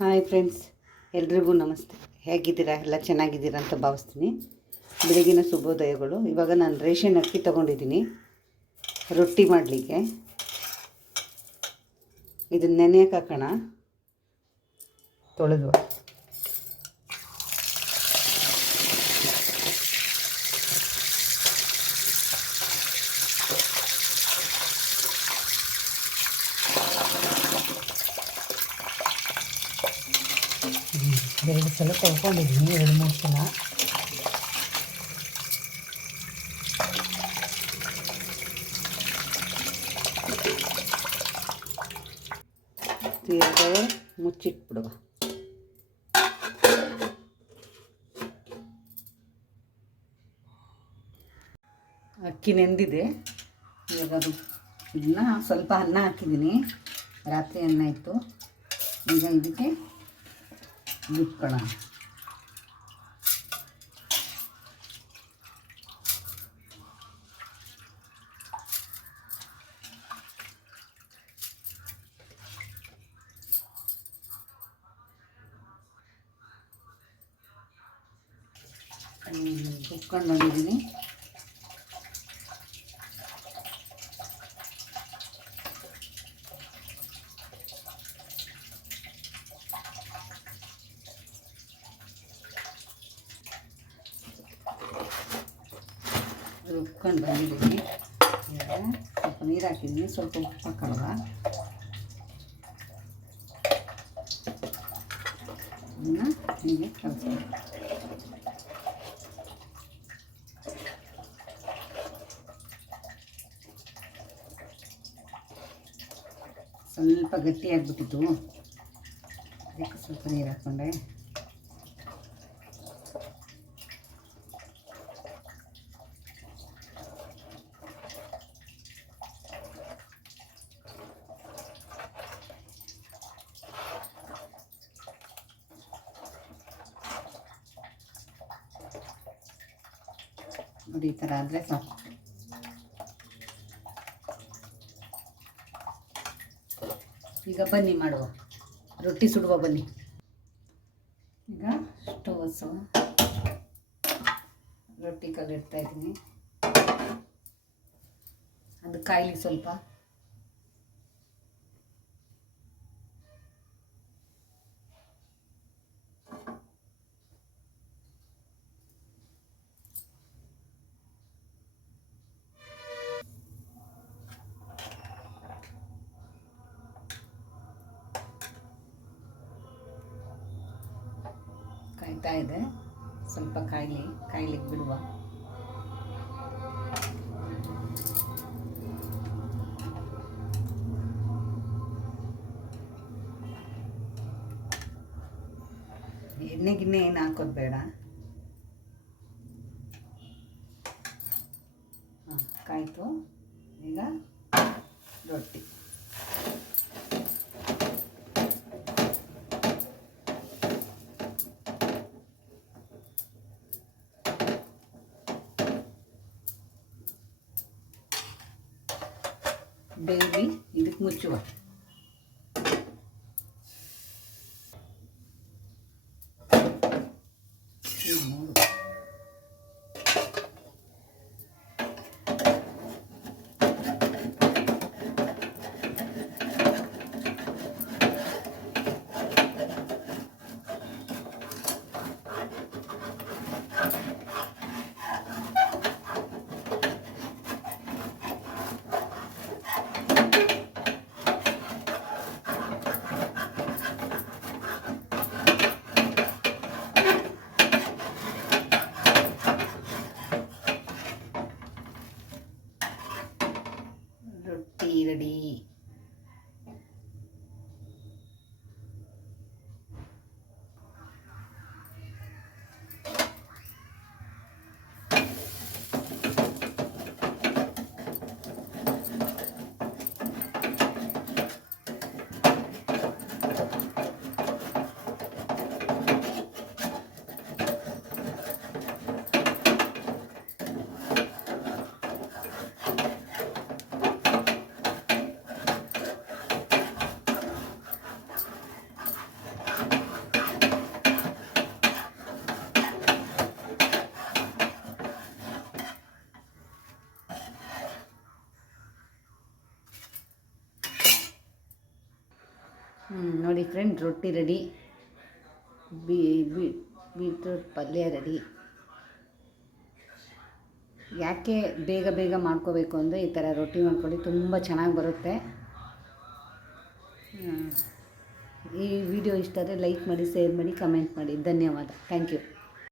Hi friends ಎಲ್ರಿಗೂ ನಮಸ್ತೆ. ಹೇಗಿದ್ದೀರಾ? ಎಲ್ಲ ಚೆನ್ನಾಗಿದ್ದೀರಾ ಅಂತ ಭಾವಿಸ್ತೀನಿ. ಬೆಳಗಿನ ಶುಭೋದಯಗಳು. ಇವಾಗ ನಾನು ರೇಷನ್ ಅಕ್ಕಿ ತೊಗೊಂಡಿದ್ದೀನಿ. ರೊಟ್ಟಿ ಮಾಡಲಿಕ್ಕೆ. ಇದನ್ನ ನೆನೆಯಕ್ಕೆ ಹಾಕೋಣ. ತೊಳೆದು. ಎರಡು ಸಲ ತೊಳ್ಕೊಂಡಿದ್ದೀನಿ, ಎರಡು ಮೂರು ಸಲ. ಮುಚ್ಚಿಟ್ಬಿಡುವ. ಅಕ್ಕಿ ನೆಂದಿದೆ. ಇವಾಗ ಅದು ಇದನ್ನ ಸ್ವಲ್ಪ ಅನ್ನ ಹಾಕಿದ್ದೀನಿ. ರಾತ್ರಿ ಅನ್ನ ಇತ್ತು. ಈಗ ಇದಕ್ಕೆ ಬಿಟ್ಕೊಳ್ಳೋಣ ಕುಕ್ಕರ್ ಬಂದಿದ್ದೀನಿ ರುಬ್ಕೊಂಡು ಬಂದಿದ್ದೀನಿ ಸ್ವಲ್ಪ ನೀರು ಹಾಕಿದ್ದೀನಿ ಸ್ವಲ್ಪ ಉಪ್ಪು ಹಾಕೊಳ್ಳುವ ಅದನ್ನು ಹೀಗೆ ಕಲಿಸ್ಬೇಕು. ಸ್ವಲ್ಪ ಗಟ್ಟಿಯಾಗ್ಬಿಟ್ಟಿತ್ತು ಅದಕ್ಕೆ ಸ್ವಲ್ಪ ನೀರು ಹಾಕ್ಕೊಂಡೆ ನೋಡಿ, ಈ ಥರ ಆದರೆ ಸಾಕು. ಈಗ ಬನ್ನಿ ಮಾಡುವ. ರೊಟ್ಟಿ ಸುಡುವ ಬನ್ನಿ. ಈಗ ಸ್ಟವ್ ಹಸುವ ರೊಟ್ಟಿ ಕಲ್ಲಿಡ್ತಾ ಇದ್ದೀನಿ. ಅದು ಕಾಯಿಲಿ ಸ್ವಲ್ಪ. ಕಾಯ್ತಾ ಇದೆ. ಸ್ವಲ್ಪ ಕಾಯಿಲಿ ಕಾಯ್ಲಿಕ್ಕೆ ಬಿಡುವ. ಎಣ್ಣೆ ಗಿಣ್ಣೆ ಏನು ಹಾಕೋದು ಬೇಡ. ಹಾಂ, ಕಾಯ್ತು. ಈಗ ರೊಟ್ಟಿ. ಬೇಯ್ಲಿ ಇದಕ್ಕೆ ಮುಚ್ಚುವ ನೋಡಿ ಫ್ರೆಂಡ್ ರೊಟ್ಟಿ ರೆಡಿ ಬೀ ಬೀಟ್ರೂಟ್ ಪಲ್ಯ ರೆಡಿ ಯಾಕೆ ಬೇಗ ಬೇಗ ಮಾಡ್ಕೋಬೇಕು ಅಂದರೆ ಈ ಥರ ರೊಟ್ಟಿ ಮಾಡ್ಕೊಳ್ಳಿ, ತುಂಬ ಚೆನ್ನಾಗಿ ಬರುತ್ತೆ. ಈ ವಿಡಿಯೋ ಇಷ್ಟ ಆದರೆ ಲೈಕ್ ಮಾಡಿ ಶೇರ್ ಮಾಡಿ ಕಮೆಂಟ್ ಮಾಡಿ. ಧನ್ಯವಾದ. Thank you